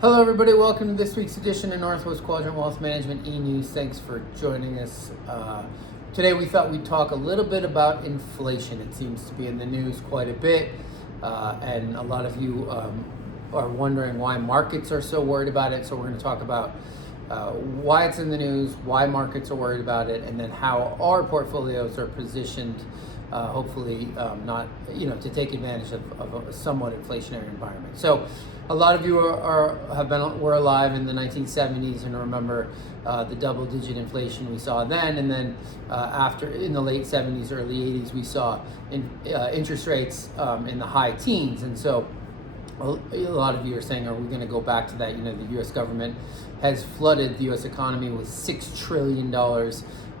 Hello everybody, welcome to this week's edition of Northwest Quadrant Wealth Management E-News. Thanks for joining us. Today we thought we'd talk a little bit about inflation. It seems to be in the news quite a bit, and a lot of you are wondering why markets are so worried about it. So we're going to talk about why it's in the news, why markets are worried about it, and then how our portfolios are positioned, hopefully not, to take advantage of a somewhat inflationary environment. So a lot of you were alive in the 1970s and remember the double-digit inflation we saw then, and then after in the late 70s, early 80s, we saw interest rates in the high teens, and so a lot of you are saying, are we going to go back to that? The U.S. government has flooded the U.S. economy with $6 trillion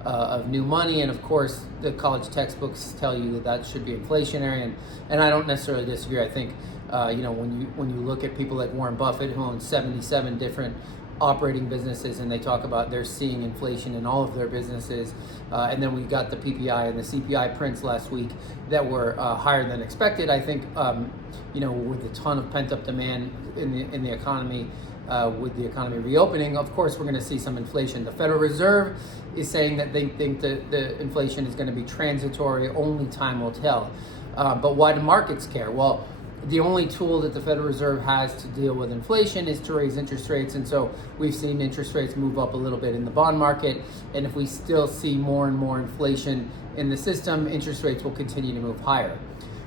of new money, and of course the college textbooks tell you that should be inflationary, and I don't necessarily disagree. I think when you look at people like Warren Buffett, who owns 77 different operating businesses, and they talk about they're seeing inflation in all of their businesses, and then we got the PPI and the CPI prints last week that were higher than expected. I think with a ton of pent up demand in the economy, with the economy reopening, of course we're going to see some inflation. The Federal Reserve is saying that they think that the inflation is going to be transitory, only time will tell. But why do markets care? Well, the only tool that the Federal Reserve has to deal with inflation is to raise interest rates, and so we've seen interest rates move up a little bit in the bond market, and if we still see more and more inflation in the system, interest rates will continue to move higher.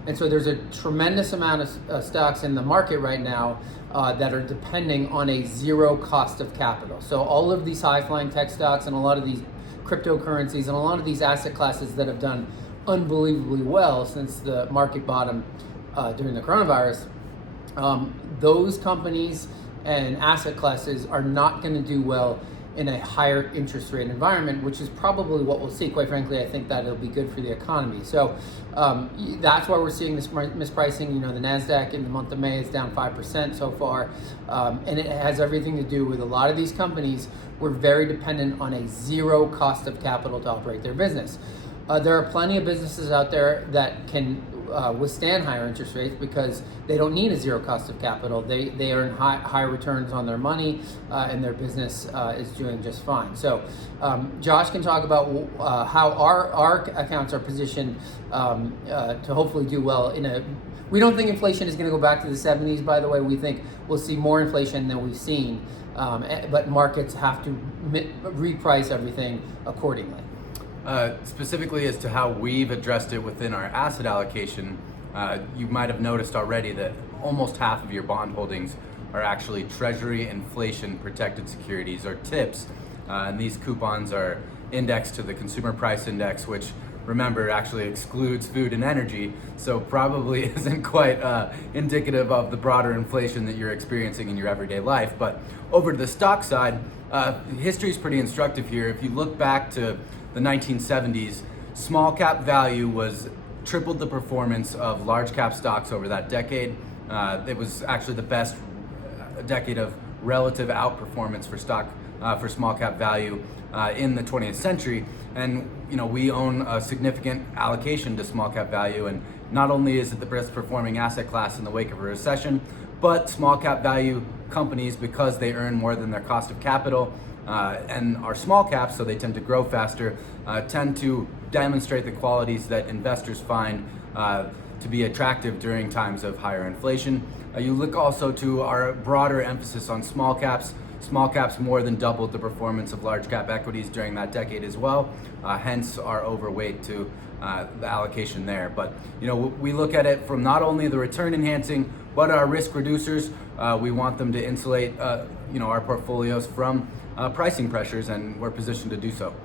And so there's a tremendous amount of stocks in the market right now that are depending on a zero cost of capital. So all of these high-flying tech stocks and a lot of these cryptocurrencies and a lot of these asset classes that have done unbelievably well since the market bottom during the coronavirus, those companies and asset classes are not going to do well in a higher interest rate environment, which is probably what we'll see. Quite frankly, I think that it'll be good for the economy. So that's why we're seeing this mispricing. The NASDAQ in the month of May is down 5% so far, and it has everything to do with a lot of these companies were very dependent on a zero cost of capital to operate their business. There are plenty of businesses out there that can withstand higher interest rates because they don't need a zero cost of capital. They earn high returns on their money, and their business is doing just fine. So Josh can talk about how our accounts are positioned to hopefully do well we don't think inflation is going to go back to the 70s, by the way. We think we'll see more inflation than we've seen, but markets have to reprice everything accordingly. Specifically as to how we've addressed it within our asset allocation, you might have noticed already that almost half of your bond holdings are actually Treasury inflation protected securities, or TIPS, and these coupons are indexed to the Consumer Price Index, which, remember, actually excludes food and energy, so probably isn't quite indicative of the broader inflation that you're experiencing in your everyday life. But over to the stock side, history is pretty instructive here. If you look back to the 1970s, small cap value was tripled the performance of large cap stocks over that decade. It was actually the best decade of relative outperformance for small cap value in the 20th century. And we own a significant allocation to small cap value, and not only is it the best performing asset class in the wake of a recession, but small cap value companies, because they earn more than their cost of capital, and are small caps, so they tend to grow faster, tend to demonstrate the qualities that investors find to be attractive during times of higher inflation. You look also to our broader emphasis on small caps. Small caps more than doubled the performance of large cap equities during that decade as well, hence our overweight to the allocation there. But we look at it from not only the return enhancing, but our risk reducers. We want them to insulate our portfolios from pricing pressures, and we're positioned to do so.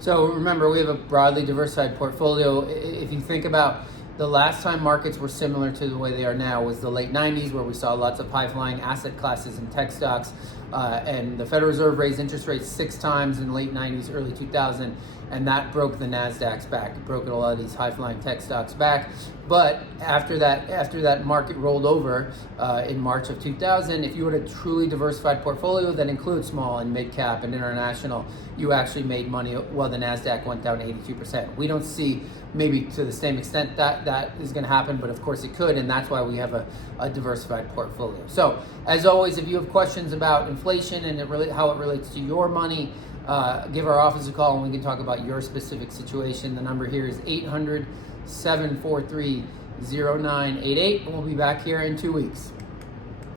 So remember, we have a broadly diversified portfolio. If you think about the last time markets were similar to the way they are now was the late 90s, where we saw lots of high-flying asset classes and tech stocks, and the Federal Reserve raised interest rates 6 times in the late 90s, early 2000, and that broke the NASDAQs back. It broke a lot of these high-flying tech stocks back. But after that market rolled over in March of 2000, if you had a truly diversified portfolio that includes small and mid-cap and international, you actually made money while the NASDAQ went down 82%. We don't see maybe to the same extent that is going to happen, but of course it could, and that's why we have a diversified portfolio. So, as always, if you have questions about inflation and how it relates to your money, give our office a call and we can talk about your specific situation. The number here is 800-743-0988, and we'll be back here in 2 weeks.